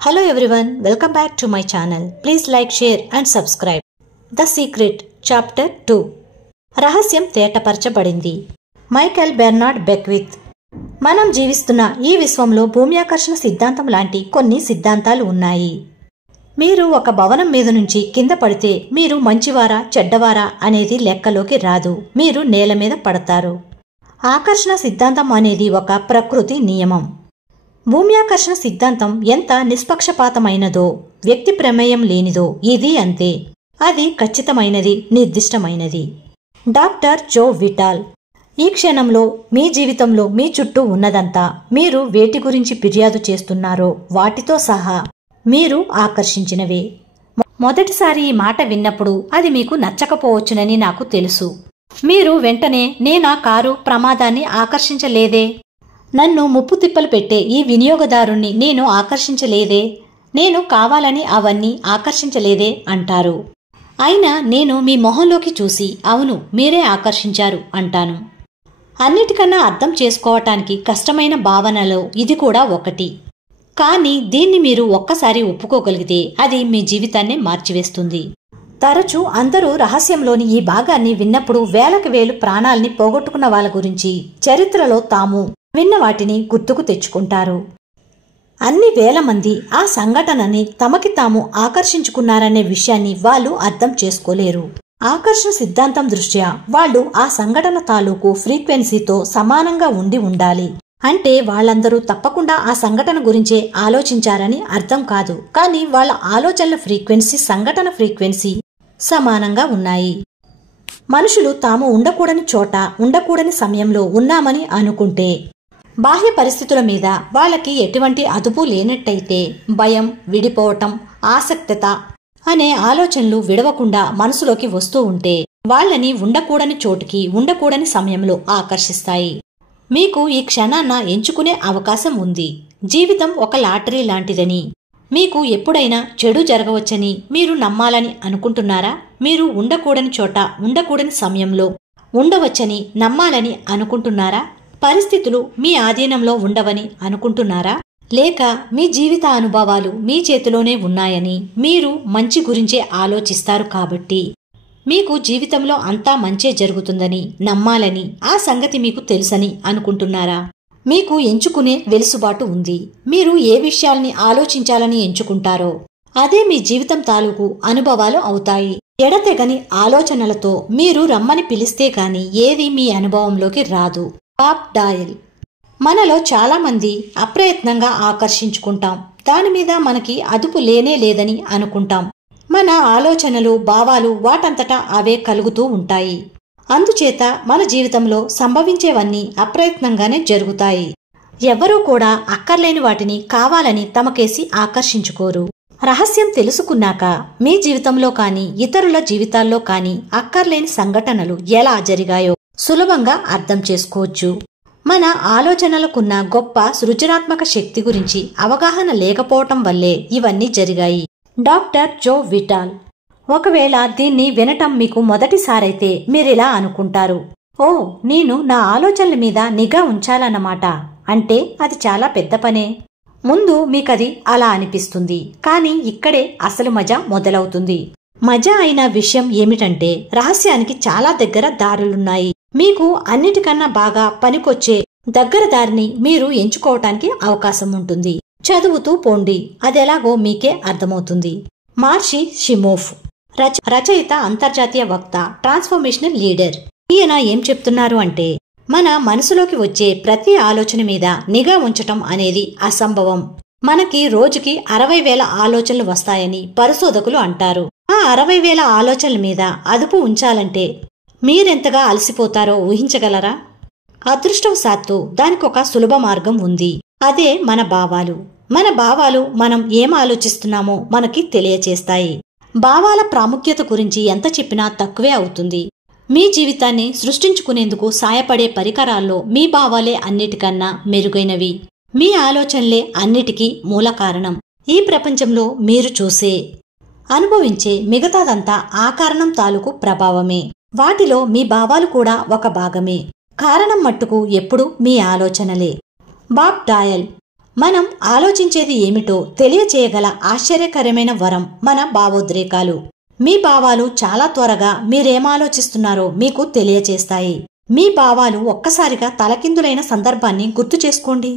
Hello everyone, welcome back to my channel. Please like, share and subscribe. The Secret Chapter 2 రహస్యం తేటపరచబడింది. Michael Bernard బెక్విత్. మనం జీవిస్తున్న ఈ విశ్వంలో భూమి ఆకర్షణ సిద్ధాంతం లాంటి కొన్ని సిద్ధాంతాలు ఉన్నాయి. మీరు ఒక భవనం మీద నుంచి కింద పడితే మీరు మంచివారా చెడ్డవారా అనేది లెక్కలోకి రాదు. మీరు నేల మీద పడతారు. ఆకర్షణ సిద్ధాంతం అనేది ఒక ప్రకృతి నియమం. భూమి ఆకర్షణ సిద్ధాంతం ఎంత నిష్పక్షపాతమైనదో, వ్యక్తి ప్రమేయం లేనిదో ఇది అంతే. అది ఖచ్చితమైనది, నిర్దిష్టమైనది. డాక్టర్ జో విటాల్. ఈ క్షణంలో మీ జీవితంలో మీ చుట్టూ ఉన్నదంతా మీరు వేటి గురించి ఫిర్యాదు చేస్తున్నారో వాటితో సహా మీరు ఆకర్షించినవే. మొదటిసారి ఈ మాట విన్నప్పుడు అది మీకు నచ్చకపోవచ్చునని నాకు తెలుసు. మీరు వెంటనే నేనా కారు ప్రమాదాన్ని ఆకర్షించలేదే, నన్ను ముప్పు తిప్పలు పెట్టే ఈ వినియోగదారుణ్ణి నేను ఆకర్షించలేదే, నేను కావాలని అవన్నీ ఆకర్షించలేదే అంటారు. అయినా నేను మీ మొహంలోకి చూసి అవును మీరే ఆకర్షించారు అంటాను. అన్నిటికన్నా అర్థం చేసుకోవటానికి కష్టమైన భావనలో ఇది కూడా ఒకటి. కానీ దీన్ని మీరు ఒక్కసారి ఒప్పుకోగలిగితే అది మీ జీవితాన్నే మార్చివేస్తుంది. తరచూ అందరూ రహస్యంలోని ఈ భాగాన్ని విన్నప్పుడు వేలకు వేలు ప్రాణాల్ని పోగొట్టుకున్న వాళ్ళ గురించి చరిత్రలో తాము విన్న వాటిని గుర్తుకు తెచ్చుకుంటారు. అన్ని వేల మంది ఆ సంఘటనని తమకి తాము ఆకర్షించుకున్నారనే విషయాన్ని వాళ్ళు అర్థం చేసుకోలేరు. ఆకర్షణ సిద్ధాంతం దృష్ట్యా వాళ్ళు ఆ సంఘటన తాలూకు ఫ్రీక్వెన్సీతో సమానంగా ఉండాలి. అంటే వాళ్ళందరూ తప్పకుండా ఆ సంఘటన గురించే ఆలోచించారని అర్థం కాదు. కానీ వాళ్ళ ఆలోచనల ఫ్రీక్వెన్సీ సంఘటన ఫ్రీక్వెన్సీ సమానంగా ఉన్నాయి. మనుషులు తాము ఉండకూడని చోట ఉండకూడని సమయంలో ఉన్నామని అనుకుంటే, బాహ్య పరిస్థితుల మీద వాళ్ళకి ఎటువంటి అదుపు లేనట్టయితే భయం, విడిపోవటం, ఆసక్తత అనే ఆలోచనలు విడవకుండా మనసులోకి వస్తూ ఉంటే వాళ్ళని ఉండకూడని చోటుకి ఉండకూడని సమయంలో ఆకర్షిస్తాయి. మీకు ఈ క్షణాన్న ఎంచుకునే అవకాశం ఉంది. జీవితం ఒక లాటరీ లాంటిదని, మీకు ఎప్పుడైనా చెడు జరగవచ్చని మీరు నమ్మాలని అనుకుంటున్నారా? మీరు ఉండకూడని చోట ఉండకూడని సమయంలో ఉండవచ్చని నమ్మాలని అనుకుంటున్నారా? పరిస్థితులు మీ ఆధీనంలో ఉండవని అనుకుంటున్నారా? లేక మీ జీవిత అనుభవాలు మీ చేతిలోనే ఉన్నాయని మీరు మంచి గురించే ఆలోచిస్తారు కాబట్టి మీకు జీవితంలో అంతా మంచే జరుగుతుందని నమ్మాలని ఆ సంగతి మీకు తెలుసని అనుకుంటున్నారా? మీకు ఎంచుకునే వెలుసుబాటు ఉంది. మీరు ఏ విషయాల్ని ఆలోచించాలని ఎంచుకుంటారో అదే మీ జీవితం తాలూకు అనుభవాలు అవుతాయి. ఎడతెగని ఆలోచనలతో మీరు రమ్మని పిలిస్తే గాని ఏది మీ అనుభవంలోకి రాదు. Bob Doyle. మనలో చాలా మంది అప్రయత్నంగా ఆకర్షించుకుంటాం. దానిమీద మనకి అదుపు లేనే లేదని అనుకుంటాం. మన ఆలోచనలు, భావాలు వాటంతటా అవే కలుగుతూ ఉంటాయి. అందుచేత మన జీవితంలో సంభవించేవన్నీ అప్రయత్నంగానే జరుగుతాయి. ఎవరూ కూడా అక్కర్లేని వాటిని కావాలని తమకేసి ఆకర్షించుకోరు. రహస్యం తెలుసుకున్నాక మీ జీవితంలో కానీ ఇతరుల జీవితాల్లో కానీ అక్కర్లేని సంఘటనలు ఎలా జరిగాయో సులభంగా అర్థం చేసుకోవచ్చు. మన ఆలోచనలకున్న గొప్ప సృజనాత్మక శక్తి గురించి అవగాహన లేకపోవటం వల్లే ఇవన్నీ జరిగాయి. డాక్టర్ జో విటాల్. ఒకవేళ దీన్ని వినటం మీకు మొదటిసారైతే మీరిలా అనుకుంటారు, ఓ నేను నా ఆలోచనల మీద నిఘా ఉంచాలన్నమాట. అంటే అది చాలా పెద్ద పనే. ముందు మీకది అలా అనిపిస్తుంది. కానీ ఇక్కడే అసలు మజా మొదలవుతుంది. మజా అయిన విషయం ఏమిటంటే రహస్యానికి చాలా దగ్గర దారులున్నాయి. మీకు అన్నిటికన్నా బాగా పనికొచ్చే దగ్గర దారిని మీరు ఎంచుకోవటానికి అవకాశం ఉంటుంది. చదువుతూ పోండి, అదెలాగో మీకే అర్థమవుతుంది. మార్షి షిమోఫ్. రచయిత, అంతర్జాతీయ వక్త, ట్రాన్స్ఫర్మేషనల్ లీడర్. ఈయన ఏం చెప్తున్నారు అంటే మన మనసులోకి వచ్చే ప్రతి ఆలోచన మీద నిఘా ఉంచటం అనేది అసంభవం. మనకి రోజుకి 60,000 ఆలోచనలు వస్తాయని పరిశోధకులు అంటారు. ఆ 60,000 ఆలోచనల మీద అదుపు ఉంచాలంటే మీరెంతగా అలసిపోతారో ఊహించగలరా? అదృష్టవశాత్తు దానికొక సులభ మార్గం ఉంది. అదే మన భావాలు. మన భావాలు మనం ఏం ఆలోచిస్తున్నామో మనకి తెలియచేస్తాయి. భావాల ప్రాముఖ్యత గురించి ఎంత చెప్పినా తక్కువే అవుతుంది. మీ జీవితాన్ని సృష్టించుకునేందుకు సాయపడే పరికరాల్లో మీ భావాలే అన్నిటికన్నా మెరుగైనవి. మీ ఆలోచనలే అన్నిటికీ మూల కారణం. ఈ ప్రపంచంలో మీరు చూసే, అనుభవించే మిగతాదంతా ఆ కారణం తాలూకు ప్రభావమే. వాటిలో మీ భావాలు కూడా ఒక భాగమే. కారణం మట్టుకు ఎప్పుడూ మీ ఆలోచనలే. Bob Doyle. మనం ఆలోచించేది ఏమిటో తెలియచేయగల ఆశ్చర్యకరమైన వరం మన భావోద్రేకాలు. మీ భావాలు చాలా త్వరగా మీరేం ఆలోచిస్తున్నారో మీకు తెలియచేస్తాయి. మీ భావాలు ఒక్కసారిగా తలకిందులైన సందర్భాన్ని గుర్తు చేసుకోండి.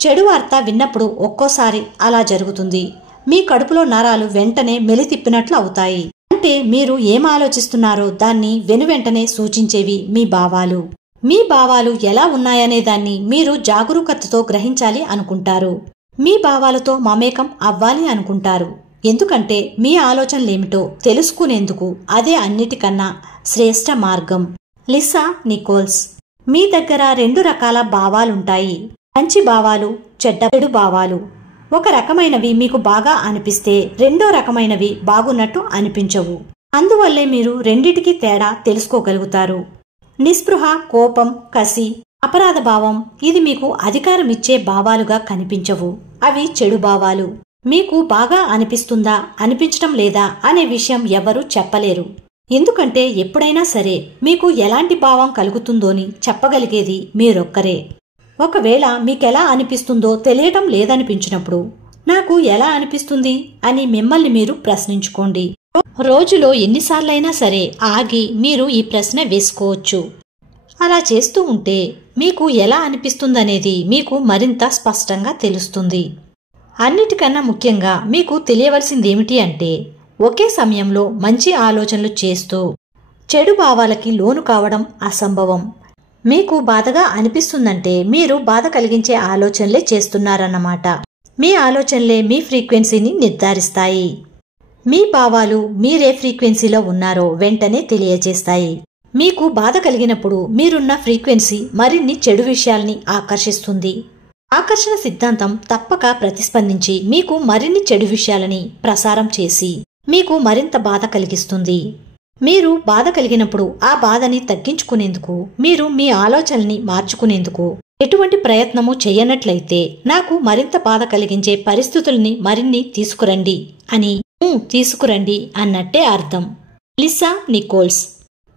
చెడు వార్త విన్నప్పుడు ఒక్కోసారి అలా జరుగుతుంది. మీ కడుపులో నరాలు వెంటనే మెలితిప్పినట్లు అవుతాయి. అంటే మీరు ఏం ఆలోచిస్తున్నారో దాన్ని వెనువెంటనే సూచించేవి మీ భావాలు. మీ భావాలు ఎలా ఉన్నాయనే దాన్ని మీరు జాగరూకతతో గ్రహించాలి అనుకుంటారు. మీ భావాలతో మమేకం అవ్వాలి అనుకుంటారు. ఎందుకంటే మీ ఆలోచనలేమిటో తెలుసుకునేందుకు అదే అన్నిటికన్నా శ్రేష్ఠ మార్గం. Lisa Nicholls. మీ దగ్గర 2 రకాల భావాలుంటాయి. మంచి భావాలు, చెడు భావాలు. ఒక రకమైనవి మీకు బాగా అనిపిస్తే రెండో రకమైనవి బాగున్నట్టు అనిపించవు. అందువల్లే మీరు రెండిటికి తేడా తెలుసుకోగలుగుతారు. నిస్పృహ, కోపం, కసి, అపరాధ భావం ఇది మీకు అధికారం ఇచ్చే భావాలుగా కనిపించవు. అవి చెడు భావాలు. మీకు బాగా అనిపిస్తుందా అనిపించటం లేదా అనే విషయం ఎవరూ చెప్పలేరు. ఎందుకంటే ఎప్పుడైనా సరే మీకు ఎలాంటి భావం కలుగుతుందోని చెప్పగలిగేది మీరొక్కరే. ఒకవేళ మీకెలా అనిపిస్తుందో తెలియటం లేదనిపించినప్పుడు నాకు ఎలా అనిపిస్తుంది అని మిమ్మల్ని మీరు ప్రశ్నించుకోండి. రోజులో ఎన్నిసార్లైనా సరే ఆగి మీరు ఈ ప్రశ్న వేసుకోవచ్చు. అలా చేస్తూ ఉంటే మీకు ఎలా అనిపిస్తుందనేది మీకు మరింత స్పష్టంగా తెలుస్తుంది. అన్నిటికన్నా ముఖ్యంగా మీకు తెలియవలసిందేమిటి అంటే ఒకే సమయంలో మంచి ఆలోచనలు చేస్తూ చెడు భావాలకి లోను కావడం అసంభవం. మీకు బాధగా అనిపిస్తుందంటే మీరు బాధ కలిగించే ఆలోచనలే చేస్తున్నారన్నమాట. మీ ఆలోచనలే మీ ఫ్రీక్వెన్సీని నిర్ధారిస్తాయి. మీ భావాలు మీరే ఫ్రీక్వెన్సీలో ఉన్నారో వెంటనే తెలియజేస్తాయి. మీకు బాధ కలిగినప్పుడు మీరున్న ఫ్రీక్వెన్సీ మరిన్ని చెడు విషయాల్ని ఆకర్షిస్తుంది. ఆకర్షణ సిద్ధాంతం తప్పక ప్రతిస్పందించి మీకు మరిన్ని చెడు విషయాలని ప్రసారం చేసి మీకు మరింత బాధ కలిగిస్తుంది. మీరు బాధ కలిగినప్పుడు ఆ బాధని తగ్గించుకునేందుకు మీరు మీ ఆలోచనల్ని మార్చుకునేందుకు ఎటువంటి ప్రయత్నము చేయనట్లయితే నాకు మరింత బాధ కలిగించే పరిస్థితుల్ని మరిన్ని తీసుకురండి అని తీసుకురండి అన్నట్టే అర్థం. Lisa Nicholls.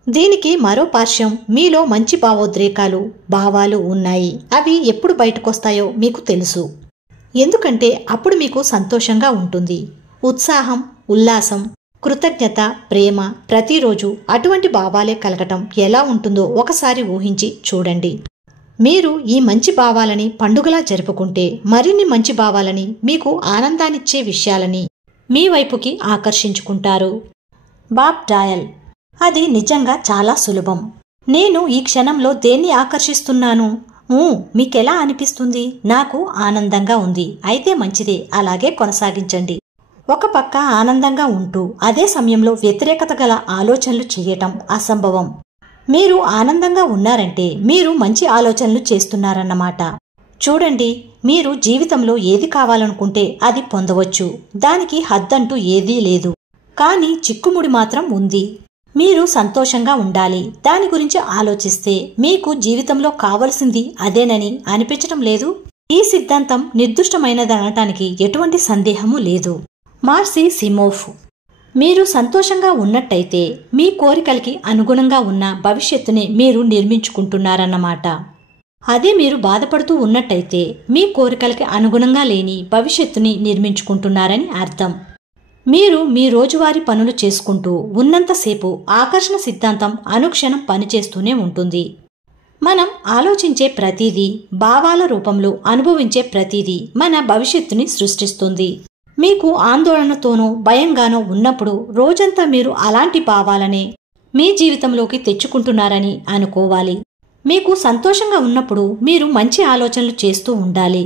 దీనికి మరో పార్శ్వం మీలో మంచి భావోద్రేకాలు, భావాలు ఉన్నాయి. అవి ఎప్పుడు బయటకొస్తాయో మీకు తెలుసు. ఎందుకంటే అప్పుడు మీకు సంతోషంగా ఉంటుంది. ఉత్సాహం, ఉల్లాసం, కృతజ్ఞత, ప్రేమ ప్రతిరోజు అటువంటి భావాలే కలగటం ఎలా ఉంటుందో ఒకసారి ఊహించి చూడండి. మీరు ఈ మంచి భావాలని పండుగలా జరుపుకుంటే మరిన్ని మంచి భావాలని, మీకు ఆనందాన్నిచ్చే విషయాలని మీ వైపుకి ఆకర్షించుకుంటారు. Bob Doyle. అది నిజంగా చాలా సులభం. నేను ఈ క్షణంలో దేన్ని ఆకర్షిస్తున్నాను? మీకెలా అనిపిస్తుంది? నాకు ఆనందంగా ఉంది. అయితే మంచిదే, అలాగే కొనసాగించండి. ఒక పక్క ఆనందంగా ఉంటూ అదే సమయంలో వ్యతిరేకత గల ఆలోచనలు చేయటం అసంభవం. మీరు ఆనందంగా ఉన్నారంటే మీరు మంచి ఆలోచనలు చేస్తున్నారన్నమాట. చూడండి, మీరు జీవితంలో ఏది కావాలనుకుంటే అది పొందవచ్చు. దానికి హద్దంటూ ఏదీ లేదు. కానీ చిక్కుముడి మాత్రం ఉంది. మీరు సంతోషంగా ఉండాలి. దాని గురించి ఆలోచిస్తే మీకు జీవితంలో కావలసింది అదేనని అనిపించటం లేదు. ఈ సిద్ధాంతం నిర్దిష్టమైనదనటానికి ఎటువంటి సందేహమూ లేదు. మార్సీ సిమోఫ్. మీరు సంతోషంగా ఉన్నట్టయితే మీ కోరికలకి అనుగుణంగా ఉన్న భవిష్యత్తుని మీరు నిర్మించుకుంటున్నారన్నమాట. అదే మీరు బాధపడుతూ ఉన్నట్టయితే మీ కోరికలకి అనుగుణంగా లేని భవిష్యత్తుని నిర్మించుకుంటున్నారని అర్థం. మీరు మీ రోజువారీ పనులు చేసుకుంటూ ఉన్నంతసేపు ఆకర్షణ సిద్ధాంతం అనుక్షణం పనిచేస్తూనే ఉంటుంది. మనం ఆలోచించే ప్రతిదీ, భావాల రూపంలో అనుభవించే ప్రతిదీ మన భవిష్యత్తుని సృష్టిస్తుంది. మీకు ఆందోళనతోనో భయంగానో ఉన్నప్పుడు రోజంతా మీరు అలాంటి భావాలనే మీ జీవితంలోకి తెచ్చుకుంటున్నారని అనుకోవాలి. మీకు సంతోషంగా ఉన్నప్పుడు మీరు మంచి ఆలోచనలు చేస్తూ ఉండాలి.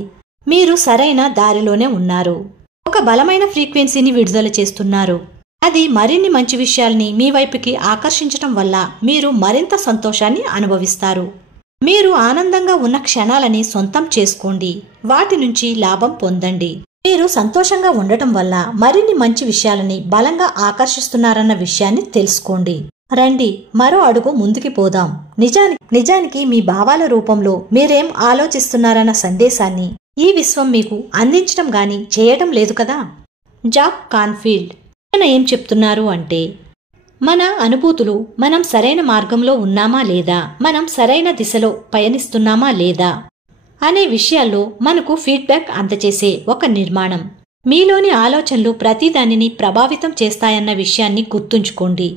మీరు సరైన దారిలోనే ఉన్నారు. ఒక బలమైన ఫ్రీక్వెన్సీని విడుదల చేస్తున్నారు. అది మరిన్ని మంచి విషయాల్ని మీ వైపుకి ఆకర్షించటం వల్ల మీరు మరింత సంతోషాన్ని అనుభవిస్తారు. మీరు ఆనందంగా ఉన్న క్షణాలని సొంతం చేసుకోండి. వాటి నుంచి లాభం పొందండి. మీరు సంతోషంగా ఉండటం వల్ల మరిన్ని మంచి విషయాలని బలంగా ఆకర్షిస్తున్నారన్న విషయాన్ని తెలుసుకోండి. రండి, మరో అడుగు ముందుకి పోదాం. నిజానికి మీ భావాల రూపంలో మీరేం ఆలోచిస్తున్నారన్న సందేశాన్ని ఈ విశ్వం మీకు అందించడం గాని చేయటం లేదు కదా. జాక్ కాన్ఫీల్డ్ ఆయన ఏం చెప్తున్నారు అంటే, మన అనుభూతులు మనం సరైన మార్గంలో ఉన్నామా లేదా, మనం సరైన దిశలో పయనిస్తున్నామా లేదా అనే విషయాల్లో మనకు ఫీడ్బ్యాక్ అందచేసే ఒక నిర్మాణం. మీలోని ఆలోచనలు ప్రతిదానిని ప్రభావితం చేస్తాయన్న విషయాన్ని గుర్తుంచుకోండి.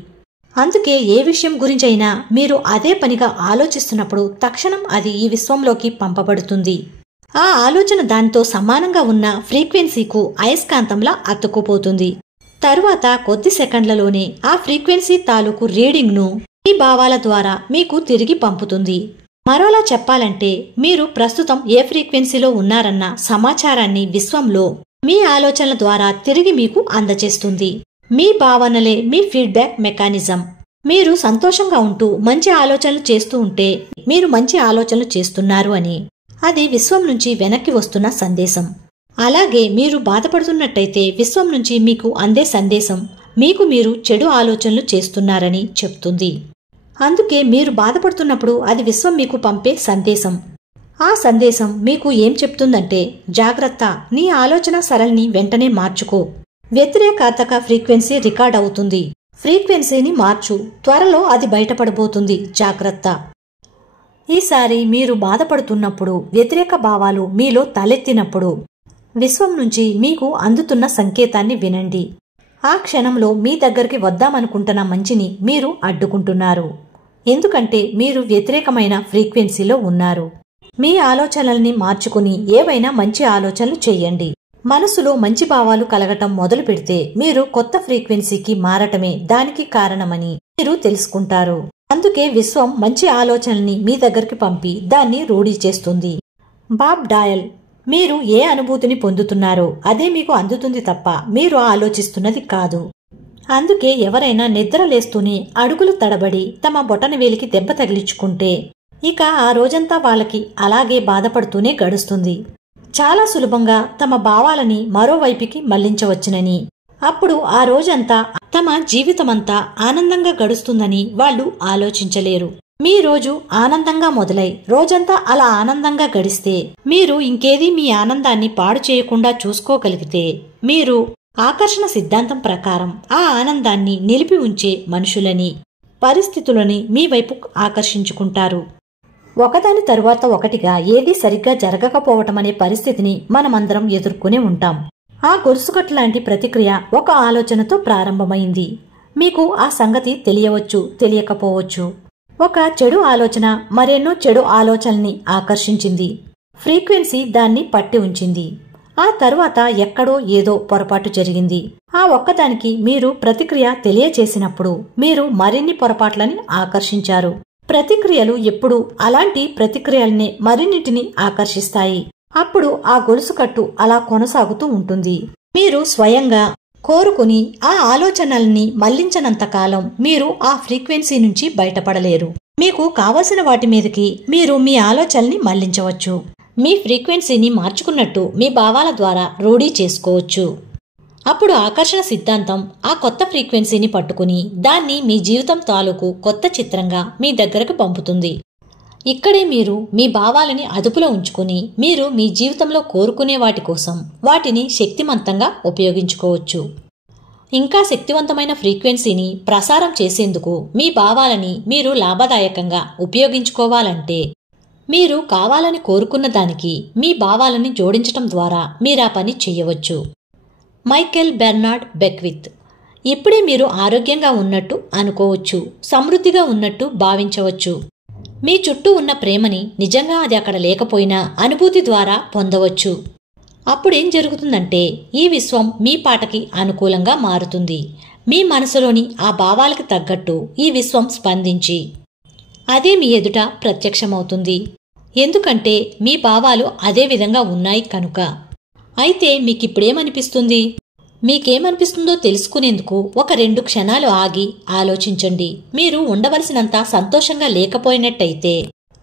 అందుకే ఏ విషయం గురించైనా మీరు అదే పనిగా ఆలోచిస్తున్నప్పుడు తక్షణం అది ఈ విశ్వంలోకి పంపబడుతుంది. ఆ ఆలోచన దానితో సమానంగా ఉన్న ఫ్రీక్వెన్సీకు అయస్కాంతంలా అతుక్కుపోతుంది. తరువాత కొద్ది సెకండ్లలోనే ఆ ఫ్రీక్వెన్సీ తాలూకు రీడింగ్ను మీ భావాల ద్వారా మీకు తిరిగి పంపుతుంది. మరోలా చెప్పాలంటే మీరు ప్రస్తుతం ఏ ఫ్రీక్వెన్సీలో ఉన్నారన్న సమాచారాన్ని విశ్వంలో మీ ఆలోచనల ద్వారా తిరిగి మీకు అందజేస్తుంది. మీ భావనలే మీ ఫీడ్బ్యాక్ మెకానిజం. మీరు సంతోషంగా ఉంటూ మంచి ఆలోచనలు చేస్తూ ఉంటే మీరు మంచి ఆలోచనలు చేస్తున్నారు అని అది విశ్వం నుంచి వెనక్కి వస్తున్న సందేశం. అలాగే మీరు బాధపడుతున్నట్టయితే విశ్వం నుంచి మీకు అందే సందేశం మీకు మీరు చెడు ఆలోచనలు చేస్తున్నారని చెప్తుంది. అందుకే మీరు బాధపడుతున్నప్పుడు అది విశ్వం మీకు పంపే సందేశం. ఆ సందేశం మీకు ఏం చెప్తుందంటే, జాగ్రత్త, నీ ఆలోచన సరళిని వెంటనే మార్చుకో. వ్యతిరేకార్థక ఫ్రీక్వెన్సీ రికార్డ్ అవుతుంది. ఫ్రీక్వెన్సీని మార్చు, త్వరలో అది బయటపడబోతుంది, జాగ్రత్త. ఈసారి మీరు బాధపడుతున్నప్పుడు, వ్యతిరేక భావాలు మీలో తలెత్తినప్పుడు విశ్వం నుంచి మీకు అందుతున్న సంకేతాన్ని వినండి. ఆ క్షణంలో మీ దగ్గరికి వద్దామనుకుంటున్న మంచిని మీరు అడ్డుకుంటున్నారు. ఎందుకంటే మీరు వ్యతిరేకమైన ఫ్రీక్వెన్సీలో ఉన్నారు. మీ ఆలోచనల్ని మార్చుకుని ఏవైనా మంచి ఆలోచనలు చేయండి. మనసులో మంచి భావాలు కలగటం మొదలు పెడితే మీరు కొత్త ఫ్రీక్వెన్సీకి మారటమే దానికి కారణమని మీరు తెలుసుకుంటారు. అందుకే విశ్వం మంచి ఆలోచనల్ని మీ దగ్గరికి పంపి దాన్ని రూఢీ చేస్తుంది. బాబ్ డాయల్, మీరు ఏ అనుభూతిని పొందుతున్నారో అదే మీకు అందుతుంది తప్ప మీరు ఆలోచిస్తున్నది కాదు. అందుకే ఎవరైనా నిద్రలేస్తూనే అడుగులు తడబడి తమ బొటనవేలికి దెబ్బ తగిలించుకుంటే ఇక ఆ రోజంతా వాళ్ళకి అలాగే బాధపడుతూనే గడుస్తుంది. చాలా సులభంగా తమ భావాలని మరోవైపుకి మళ్లించవచ్చునని, అప్పుడు ఆ రోజంతా తమ జీవితమంతా ఆనందంగా గడుస్తుందని వాళ్ళు ఆలోచించలేరు. మీ రోజు ఆనందంగా మొదలై రోజంతా అలా ఆనందంగా గడిస్తే మీరు ఇంకేదీ మీ ఆనందాన్ని పాడు చేయకుండా చూసుకోగలిగితే మీరు ఆకర్షణ సిద్ధాంతం ప్రకారం ఆ ఆనందాన్ని నిలిపి ఉంచే మనుషులని, పరిస్థితులని మీ వైపు ఆకర్షించుకుంటారు. ఒకదాని తరువాత ఒకటిగా ఏదీ సరిగ్గా జరగకపోవటం అనే పరిస్థితిని మనమందరం ఎదుర్కొనే ఉంటాం. ఆ గొలుసుకట్లాంటి ప్రతిక్రియ ఒక ఆలోచనతో ప్రారంభమైంది. మీకు ఆ సంగతి తెలియవచ్చు, తెలియకపోవచ్చు. ఒక చెడు ఆలోచన మరెన్నో చెడు ఆలోచనల్ని ఆకర్షించింది. ఫ్రీక్వెన్సీ దాన్ని పట్టి ఉంచింది. ఆ తరువాత ఎక్కడో ఏదో పొరపాటు జరిగింది. ఆ ఒక్కదానికి మీరు ప్రతిక్రియ తెలియచేసినప్పుడు మీరు మరిన్ని పొరపాట్లని ఆకర్షించారు. ప్రతిక్రియలు ఎప్పుడూ అలాంటి ప్రతిక్రియల్ని మరిన్నిటిని ఆకర్షిస్తాయి. అప్పుడు ఆ గొలుసుకట్టు అలా కొనసాగుతూ ఉంటుంది. మీరు స్వయంగా కోరుకుని ఆ ఆలోచనల్ని మళ్లించనంతకాలం మీరు ఆ ఫ్రీక్వెన్సీ నుంచి బయటపడలేరు. మీకు కావలసిన వాటి మీదకి మీరు మీ ఆలోచనల్ని మళ్లించవచ్చు. మీ ఫ్రీక్వెన్సీని మార్చుకున్నట్టు మీ భావాల ద్వారా రూఢీ చేసుకోవచ్చు. అప్పుడు ఆకర్షణ సిద్ధాంతం ఆ కొత్త ఫ్రీక్వెన్సీని పట్టుకుని దాన్ని మీ జీవితం తాలూకు కొత్త చిత్రంగా మీ దగ్గరకు పంపుతుంది. ఇక్కడే మీరు మీ భావాలని అదుపులో ఉంచుకుని మీరు మీ జీవితంలో కోరుకునే వాటి కోసం వాటిని శక్తివంతంగా ఉపయోగించుకోవచ్చు. ఇంకా శక్తివంతమైన ఫ్రీక్వెన్సీని ప్రసారం చేసేందుకు మీ భావాలని మీరు లాభదాయకంగా ఉపయోగించుకోవాలంటే మీరు కావాలని కోరుకున్న దానికి మీ భావాలని జోడించటం ద్వారా మీరా పని చెయ్యవచ్చు. Michael Bernard Beckwith. ఇప్పుడే మీరు ఆరోగ్యంగా ఉన్నట్టు అనుకోవచ్చు, సమృద్ధిగా ఉన్నట్టు భావించవచ్చు. మీ చుట్టూ ఉన్న ప్రేమని నిజంగా అది అక్కడ లేకపోయినా అనుభూతి ద్వారా పొందవచ్చు. అప్పుడేం జరుగుతుందంటే ఈ విశ్వం మీ పాటకి అనుకూలంగా మారుతుంది. మీ మనసులోని ఆ భావాలకు తగ్గట్టు ఈ విశ్వం స్పందించి అదే మీ ఎదుట ప్రత్యక్షమవుతుంది. ఎందుకంటే మీ భావాలు అదే విధంగా ఉన్నాయి కనుక. అయితే మీకిప్పుడేమనిపిస్తుంది? మీకేమనిపిస్తుందో తెలుసుకునేందుకు ఒక 2 క్షణాలు ఆగి ఆలోచించండి. మీరు ఉండవలసినంత సంతోషంగా లేకపోయినట్టయితే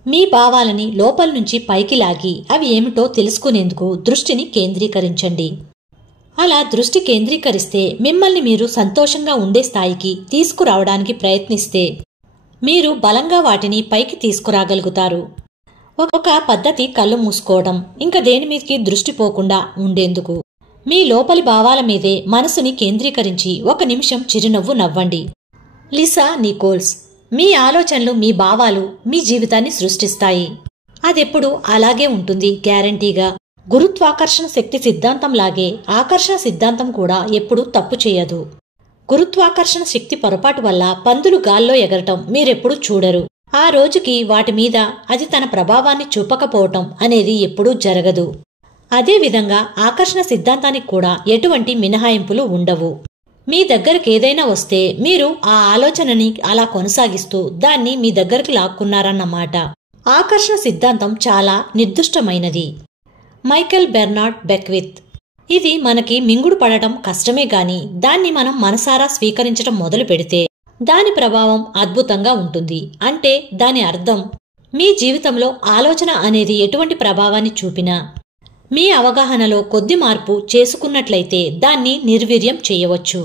మీ భావాలని లోపల నుంచి పైకి లాగి అవి ఏమిటో తెలుసుకునేందుకు దృష్టిని కేంద్రీకరించండి. అలా దృష్టి కేంద్రీకరిస్తే మిమ్మల్ని మీరు సంతోషంగా ఉండే స్థాయికి తీసుకురావడానికి ప్రయత్నిస్తే మీరు బలంగా వాటిని పైకి తీసుకురాగలుగుతారు. ఒక పద్ధతి కళ్ళు మూసుకోవడం, ఇంకా దేని మీదకి దృష్టి పోకుండా ఉండేందుకు. మీ లోపలి భావాల మీదే మనసుని కేంద్రీకరించి 1 నిమిషం చిరునవ్వు నవ్వండి. Lisa Nicholls. మీ ఆలోచనలు, మీ భావాలు మీ జీవితాన్ని సృష్టిస్తాయి. అదెప్పుడు అలాగే ఉంటుంది గ్యారంటీగా. గురుత్వాకర్షణ శక్తి సిద్ధాంతంలాగే ఆకర్షణ సిద్ధాంతం కూడా ఎప్పుడూ తప్పు చేయదు. గురుత్వాకర్షణ శక్తి పొరపాటు వల్ల పందులు గాల్లో ఎగరటం మీరెప్పుడూ చూడరు. ఆ రోజుకి వాటి మీద అది తన ప్రభావాన్ని చూపకపోవటం అనేది ఎప్పుడూ జరగదు. అదేవిధంగా ఆకర్షణ సిద్ధాంతానికి కూడా ఎటువంటి మినహాయింపులు ఉండవు. మీ దగ్గరకు ఏదైనా వస్తే మీరు ఆ ఆలోచనని అలా కొనసాగిస్తూ దాన్ని మీ దగ్గరికి లాక్కున్నారన్నమాట. ఆకర్షణ సిద్ధాంతం చాలా నిర్దిష్టమైనది. Michael Bernard బెక్విత్. ఇది మనకి మింగుడు పడటం కష్టమే గాని దాన్ని మనం మనసారా స్వీకరించడం మొదలు పెడితే దాని ప్రభావం అద్భుతంగా ఉంటుంది. అంటే దాని అర్థం మీ జీవితంలో ఆలోచన అనేది ఎటువంటి ప్రభావాన్ని చూపినా మీ అవగాహనలో కొద్ది మార్పు చేసుకున్నట్లయితే దాన్ని నిర్వీర్యం చేయవచ్చు.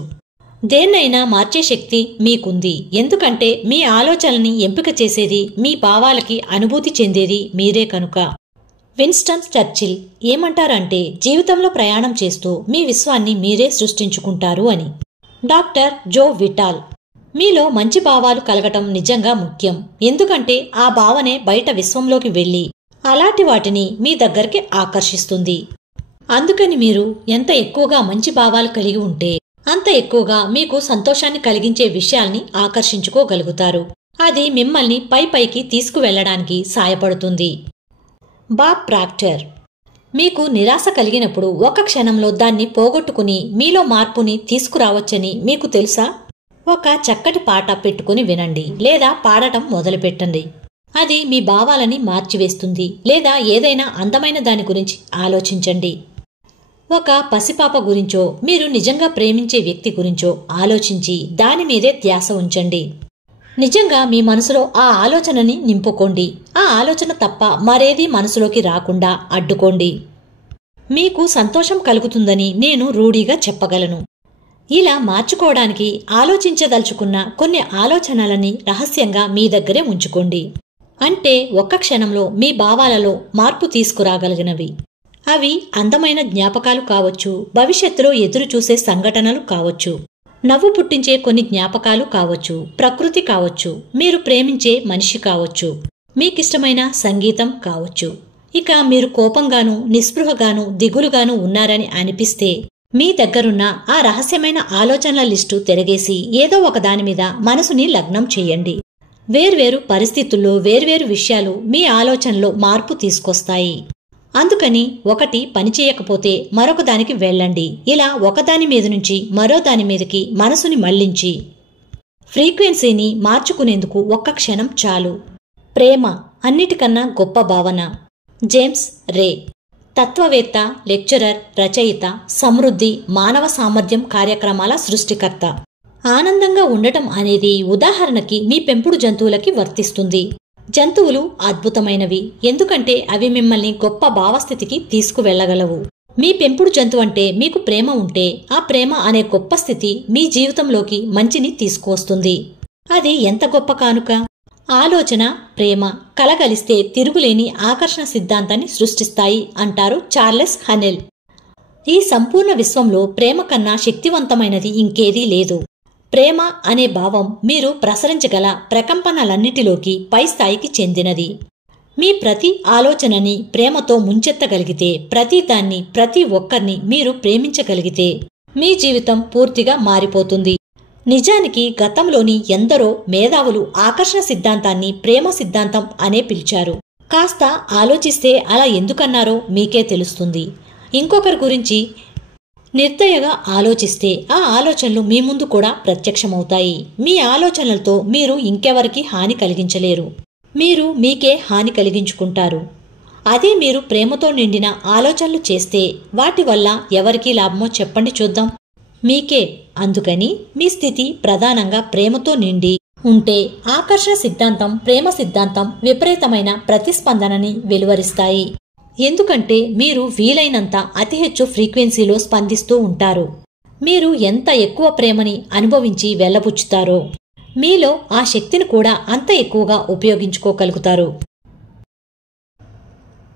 దేన్నైనా మార్చే శక్తి మీకుంది. ఎందుకంటే మీ ఆలోచనల్ని ఎంపిక చేసేది, మీ భావాలకి అనుభూతి చెందేది మీరే కనుక. విన్స్టన్ చర్చిల్ ఏమంటారంటే జీవితంలో ప్రయాణం చేస్తూ మీ విశ్వాన్ని మీరే సృష్టించుకుంటారు అని. డాక్టర్ జో విటాల్. మీలో మంచి భావాలు కలగటం నిజంగా ముఖ్యం. ఎందుకంటే ఆ భావనే బయట విశ్వంలోకి వెళ్లి అలాంటి వాటిని మీ దగ్గరికి ఆకర్షిస్తుంది. అందుకని మీరు ఎంత ఎక్కువగా మంచి భావాలు కలిగి ఉంటే అంత ఎక్కువగా మీకు సంతోషాన్ని కలిగించే విషయాల్ని ఆకర్షించుకోగలుగుతారు. అది మిమ్మల్ని పైకి తీసుకువెళ్లడానికి సాయపడుతుంది. Bob Procter. మీకు నిరాశ కలిగినప్పుడు ఒక క్షణంలో దాన్ని పోగొట్టుకుని మీలో మార్పుని తీసుకురావచ్చని మీకు తెలుసా? ఒక చక్కటి పాట పెట్టుకుని వినండి లేదా పాడటం మొదలుపెట్టండి. అది మీ భావాలని మార్చివేస్తుంది. లేదా ఏదైనా అందమైన దాని గురించి ఆలోచించండి. ఒక పసిపాప గురించో మీరు నిజంగా ప్రేమించే వ్యక్తి గురించో ఆలోచించి దాని మీదే ధ్యాస ఉంచండి. నిజంగా మీ మనసులో ఆ ఆలోచనని నింపుకోండి. ఆ ఆలోచన తప్ప మరేదీ మనసులోకి రాకుండా అడ్డుకోండి. మీకు సంతోషం కలుగుతుందని నేను రూఢీగా చెప్పగలను. ఇలా మార్చుకోవడానికి ఆలోచించదలుచుకున్న కొన్ని ఆలోచనలని రహస్యంగా మీ దగ్గరే ఉంచుకోండి. అంటే ఒక్క క్షణంలో మీ భావాలలో మార్పు తీసుకురాగలిగినవి. అవి అందమైన జ్ఞాపకాలు కావచ్చు, భవిష్యత్తులో ఎదురు చూసే సంఘటనలు కావచ్చు, నవ్వు పుట్టించే కొన్ని జ్ఞాపకాలు కావచ్చు, ప్రకృతి కావచ్చు, మీరు ప్రేమించే మనిషి కావచ్చు, మీకిష్టమైన సంగీతం కావచ్చు. ఇక మీరు కోపంగాను, నిస్పృహగాను, దిగులుగాను ఉన్నారని అనిపిస్తే మీ దగ్గరున్న ఆ రహస్యమైన ఆలోచనల లిస్టు తిరగేసి ఏదో ఒక దాని మీద మనసుని లగ్నం చేయండి. వేర్వేరు పరిస్థితుల్లో వేర్వేరు విషయాలు మీ ఆలోచనలో మార్పు తీసుకొస్తాయి. అందుకని ఒకటి పనిచేయకపోతే మరొక దానికి వెళ్ళండి. ఇలా ఒకదాని మీద నుంచి మరో దాని మీదకి మనసుని మళ్లించి ఫ్రీక్వెన్సీని మార్చుకునేందుకు ఒక్క క్షణం చాలు. ప్రేమ అన్నిటికన్నా గొప్ప భావన. జేమ్స్ రే. తత్వవేత్త, లెక్చరర్, రచయిత, సమృద్ధి మానవ సామర్థ్యం కార్యక్రమాల సృష్టికర్త. ఆనందంగా ఉండటం అనేది ఉదాహరణకి మీ పెంపుడు జంతువులకి వర్తిస్తుంది. జంతువులు అద్భుతమైనవి. ఎందుకంటే అవి మిమ్మల్ని గొప్ప భావస్థితికి తీసుకువెళ్లగలవు. మీ పెంపుడు జంతువు అంటే మీకు ప్రేమ ఉంటే ఆ ప్రేమ అనే గొప్ప స్థితి మీ జీవితంలోకి మంచిని తీసుకువస్తుంది. అది ఎంత గొప్ప కానుక! ఆలోచన, ప్రేమ కలగలిస్తే తిరుగులేని ఆకర్షణ సిద్ధాంతాన్ని సృష్టిస్తాయి అంటారు చార్లెస్ హనెల్. ఈ సంపూర్ణ విశ్వంలో ప్రేమ కన్నా శక్తివంతమైనది ఇంకేదీ లేదు. ప్రేమ అనే భావం మీరు ప్రసరించగల ప్రకంపనలన్నిటిలోకి పై స్థాయికి చెందినది. మీ ప్రతి ఆలోచనని ప్రేమతో ముంచెత్తగలిగితే, ప్రతి దాన్ని, ప్రతి ఒక్కరిని మీరు ప్రేమించగలిగితే మీ జీవితం పూర్తిగా మారిపోతుంది. నిజానికి గతంలోని ఎందరో మేధావులు ఆకర్షణ సిద్ధాంతాన్ని ప్రేమ సిద్ధాంతం అనే పిలిచారు. కాస్త ఆలోచిస్తే అలా ఎందుకన్నారో మీకే తెలుస్తుంది. ఇంకొకరి గురించి నిర్దయగా ఆలోచిస్తే ఆ ఆలోచనలు మీ ముందు కూడా ప్రత్యక్షమవుతాయి. మీ ఆలోచనలతో మీరు ఇంకెవరికి హాని కలిగించలేరు. మీరు మీకే హాని కలిగించుకుంటారు. అదే మీరు ప్రేమతో నిండిన ఆలోచనలు చేస్తే వాటి వల్ల ఎవరికీ లాభమో చెప్పండి చూద్దాం. మీకే. అందుకని మీ స్థితి ప్రధానంగా ప్రేమతో నిండి ఉంటే ఆకర్షణ సిద్ధాంతం, ప్రేమ సిద్ధాంతం విపరీతమైన ప్రతిస్పందనని వెలువరిస్తాయి. ఎందుకంటే మీరు వీలైనంత అతి హెచ్చు ఫ్రీక్వెన్సీలో స్పందిస్తూ ఉంటారు. మీరు ఎంత ఎక్కువ ప్రేమని అనుభవించి వెళ్లబుచ్చుతారో మీలో ఆ శక్తిని కూడా అంత ఎక్కువగా ఉపయోగించుకోగలుగుతారు.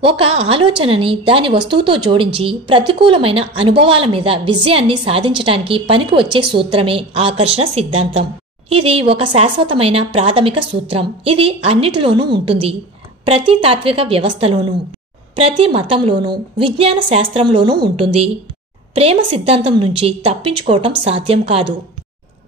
ఒక ఆలోచనని దాని వస్తువుతో జోడించి ప్రతికూలమైన అనుభవాల మీద విజయాన్ని సాధించటానికి పనికి వచ్చే సూత్రమే ఆకర్షణ సిద్ధాంతం. ఇది ఒక శాశ్వతమైన ప్రాథమిక సూత్రం. ఇది అన్నిటిలోనూ ఉంటుంది. ప్రతి తాత్విక వ్యవస్థలోనూ, ప్రతి మతంలోనూ, విజ్ఞాన శాస్త్రంలోనూ ఉంటుంది. ప్రేమ సిద్ధాంతం నుంచి తప్పించుకోవటం సాధ్యం కాదు.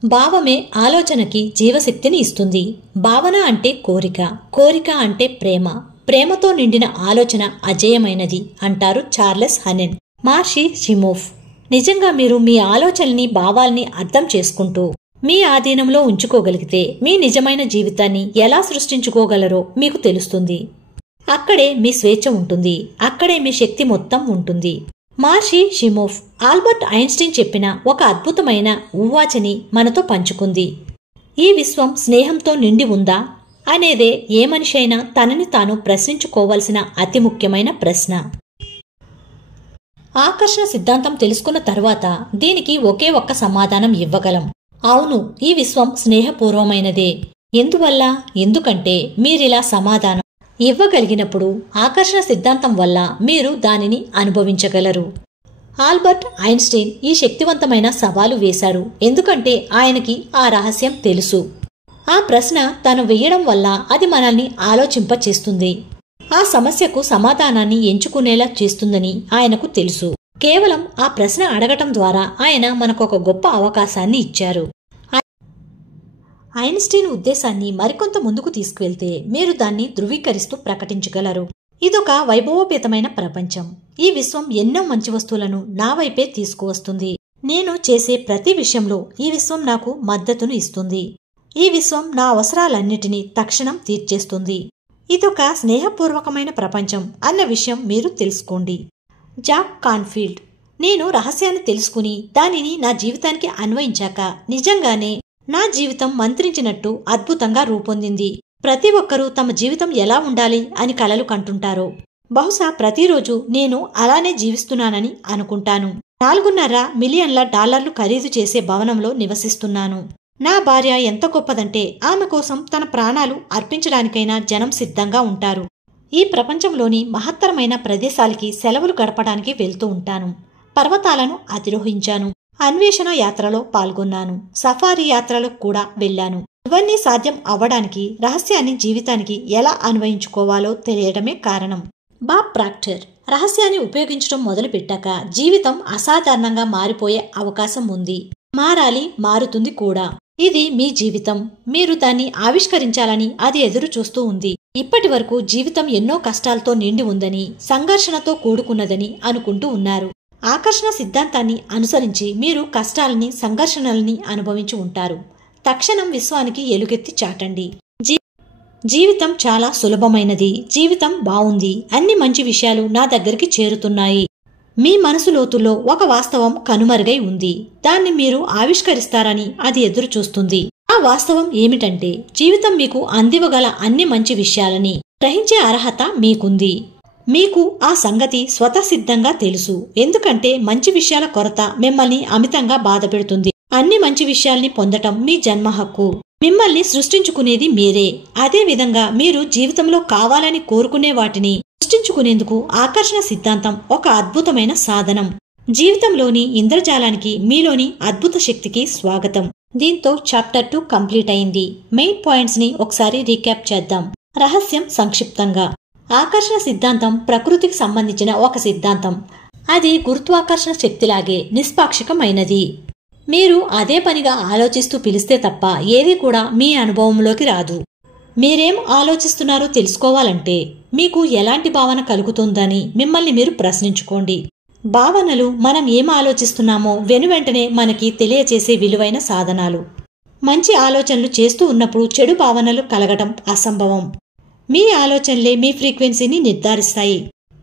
భావమే ఆలోచనకి జీవశక్తిని ఇస్తుంది. భావన అంటే కోరిక, కోరిక అంటే ప్రేమ, ప్రేమతో నిండిన ఆలోచన అజేయమైనది అంటారు చార్లెస్ హనెన్. మార్షి షిమోఫ్. నిజంగా మీరు మీ ఆలోచనల్ని, భావాల్ని అర్థం చేసుకుంటూ మీ ఆధీనంలో ఉంచుకోగలిగితే మీ నిజమైన జీవితాన్ని ఎలా సృష్టించుకోగలరో మీకు తెలుస్తుంది. అక్కడే మీ స్వేచ్ఛ ఉంటుంది. అక్కడే మీ శక్తి మొత్తం ఉంటుంది. మార్షి షిమోఫ్ ఆల్బర్ట్ ఐన్స్టీన్ చెప్పిన ఒక అద్భుతమైన ఊవాచని మనతో పంచుకుంది. ఈ విశ్వం స్నేహంతో నిండి ఉందా అనేదే ఏ మనిషి అయినా తనని తాను ప్రశ్నించుకోవలసిన అతి ముఖ్యమైన ప్రశ్న. ఆకర్షణ సిద్ధాంతం తెలుసుకున్న తర్వాత దీనికి ఒకే ఒక్క సమాధానం ఇవ్వగలం. అవును, ఈ విశ్వం స్నేహపూర్వమైనదే. ఎందువల్ల? ఎందుకంటే మీరిలా సమాధానం ఇవ్వగలిగినప్పుడు ఆకర్షణ సిద్ధాంతం వల్ల మీరు దానిని అనుభవించగలరు. ఆల్బర్ట్ ఐన్స్టీన్ ఈ శక్తివంతమైన సవాలు వేశారు. ఎందుకంటే ఆయనకి ఆ రహస్యం తెలుసు. ఆ ప్రశ్న తను వేయడం వల్ల అది మనల్ని ఆలోచింపచేస్తుంది. ఆ సమస్యకు సమాధానాన్ని ఎంచుకునేలా చేస్తుందని ఆయనకు తెలుసు. కేవలం ఆ ప్రశ్న అడగటం ద్వారా ఆయన మనకొక గొప్ప అవకాశాన్ని ఇచ్చారు. ఐన్స్టీన్ ఉద్దేశాన్ని మరికొంత ముందుకు తీసుకువెళ్తే మీరు దాన్ని ధృవీకరిస్తూ ప్రకటించగలరు. ఇదొక వైభవోపేతమైన ప్రపంచం. ఈ విశ్వం ఎన్నో మంచి వస్తువులను నా వైపే తీసుకువస్తుంది. నేను చేసే ప్రతి విషయంలో ఈ విశ్వం నాకు మద్దతును ఇస్తుంది. ఈ విశ్వం నా అవసరాలన్నిటినీ తక్షణం తీర్చేస్తుంది. ఇదొక స్నేహపూర్వకమైన ప్రపంచం అన్న విషయం మీరు తెలుసుకోండి. Jack cornfield. నేను రహస్యాన్ని తెలుసుకుని దానిని నా జీవితానికి అన్వయించాక నిజంగానే నా జీవితం మంత్రించినట్టు అద్భుతంగా రూపొందింది. ప్రతి ఒక్కరూ తమ జీవితం ఎలా ఉండాలి అని కలలు కంటుంటారు. బహుశా ప్రతిరోజు నేను అలానే జీవిస్తున్నానని అనుకుంటాను. 4.5 మిలియన్ల డాలర్లు ఖరీదు చేసే భవనంలో నివసిస్తున్నాను. నా భార్య ఎంత గొప్పదంటే ఆమె కోసం తన ప్రాణాలు అర్పించడానికైనా జనం సిద్ధంగా ఉంటారు. ఈ ప్రపంచంలోని మహత్తరమైన ప్రదేశాలకి సెలవులు గడపడానికి వెళ్తూ ఉంటాను. పర్వతాలను అధిరోహించాను. అన్వేషణ యాత్రలో పాల్గొన్నాను. సఫారీ యాత్రలకు కూడా వెళ్లాను. ఇవన్నీ సాధ్యం అవ్వడానికి రహస్యాన్ని జీవితానికి ఎలా అన్వయించుకోవాలో తెలియడమే కారణం. Bob Procter. రహస్యాన్ని ఉపయోగించడం మొదలుపెట్టాక జీవితం అసాధారణంగా మారిపోయే అవకాశం ఉంది. మారాలి, మారుతుంది కూడా. ఇది మీ జీవితం. మీరు దాన్ని ఆవిష్కరించాలని అది ఎదురు చూస్తూ ఉంది. ఇప్పటి వరకు జీవితం ఎన్నో కష్టాలతో నిండి ఉందని, సంఘర్షణతో కూడుకున్నదని అనుకుంటూ ఉన్నారు. ఆకర్షణ సిద్ధాంతాన్ని అనుసరించి మీరు కష్టాలని, సంఘర్షణల్ని అనుభవించి ఉంటారు. తక్షణం విశ్వానికి ఎలుగెత్తి చాటండి. జీవితం చాలా సులభమైనది. జీవితం బావుంది. అన్ని మంచి విషయాలు నా దగ్గరికి చేరుతున్నాయి. మీ మనసు లోతుల్లో ఒక వాస్తవం కనుమరుగై ఉంది. దాన్ని మీరు ఆవిష్కరిస్తారని అది ఎదురు చూస్తుంది. ఆ వాస్తవం ఏమిటంటే జీవితం మీకు అందివ్వగల అన్ని మంచి విషయాలని గ్రహించే అర్హత మీకుంది. మీకు ఆ సంగతి స్వతసిద్ధంగా తెలుసు. ఎందుకంటే మంచి విషయాల కొరత మిమ్మల్ని అమితంగా బాధపెడుతుంది. అన్ని మంచి విషయాల్ని పొందటం మీ జన్మ హక్కు. మిమ్మల్ని సృష్టించుకునేది మీరే. అదే విధంగా మీరు జీవితంలో కావాలని కోరుకునే వాటిని సృష్టించుకునేందుకు ఆకర్షణ సిద్ధాంతం ఒక అద్భుతమైన సాధనం. జీవితంలోని ఇంద్రజాలానికి, మీలోని అద్భుత శక్తికి స్వాగతం. దీంతో చాప్టర్ 2 కంప్లీట్ అయింది. మెయిన్ పాయింట్స్ ని ఒకసారి రీక్యాప్ చేద్దాం. రహస్యం సంక్షిప్తంగా. ఆకర్షణ సిద్ధాంతం ప్రకృతికి సంబంధించిన ఒక సిద్ధాంతం. అది గురుత్వాకర్షణ శక్తిలాగే నిష్పాక్షికమైనది. మీరు అదే పనిగా ఆలోచిస్తూ పిలిస్తే తప్ప ఏది కూడా మీ అనుభవంలోకి రాదు. మీరేం ఆలోచిస్తున్నారో తెలుసుకోవాలంటే మీకు ఎలాంటి భావన కలుగుతుందని మిమ్మల్ని మీరు ప్రశ్నించుకోండి. భావనలు మనం ఏం ఆలోచిస్తున్నామో వెనువెంటనే మనకి తెలియచేసే విలువైన సాధనాలు. మంచి ఆలోచనలు చేస్తూ ఉన్నప్పుడు చెడు భావనలు కలగటం అసంభవం. మీ ఆలోచనలే మీ ఫ్రీక్వెన్సీని నిర్ధారిస్తాయి.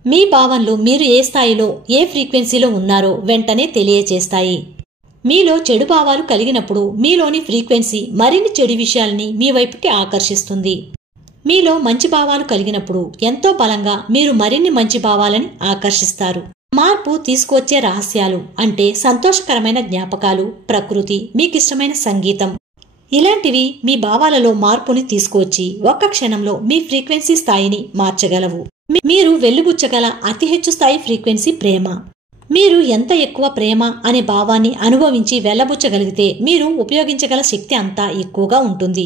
మీ భావనలు మీరు ఏ స్థాయిలో, ఏ ఫ్రీక్వెన్సీలో ఉన్నారో వెంటనే తెలియచేస్తాయి. మీలో చెడు భావాలు కలిగినప్పుడు మీలోని ఫ్రీక్వెన్సీ మరిన్ని చెడు విషయాల్ని మీ వైపుకి ఆకర్షిస్తుంది. మీలో మంచి భావాలు కలిగినప్పుడు ఎంతో బలంగా మీరు మరిన్ని మంచి భావాలని ఆకర్షిస్తారు. మార్పు తీసుకువచ్చే రహస్యాలు అంటే సంతోషకరమైన జ్ఞాపకాలు, ప్రకృతి, మీకిష్టమైన సంగీతం, ఇలాంటివి మీ భావాలలో మార్పుని తీసుకువచ్చి ఒక్క క్షణంలో మీ ఫ్రీక్వెన్సీ స్థాయిని మార్చగలవు. మీరు వెలుగుచ్చగల అతి హెచ్చు స్థాయి ఫ్రీక్వెన్సీ ప్రేమ. మీరు ఎంత ఎక్కువ ప్రేమ అనే భావాన్ని అనుభవించి వెళ్లబుచ్చగలిగితే మీరు ఉపయోగించగల శక్తి అంతా ఎక్కువగా ఉంటుంది.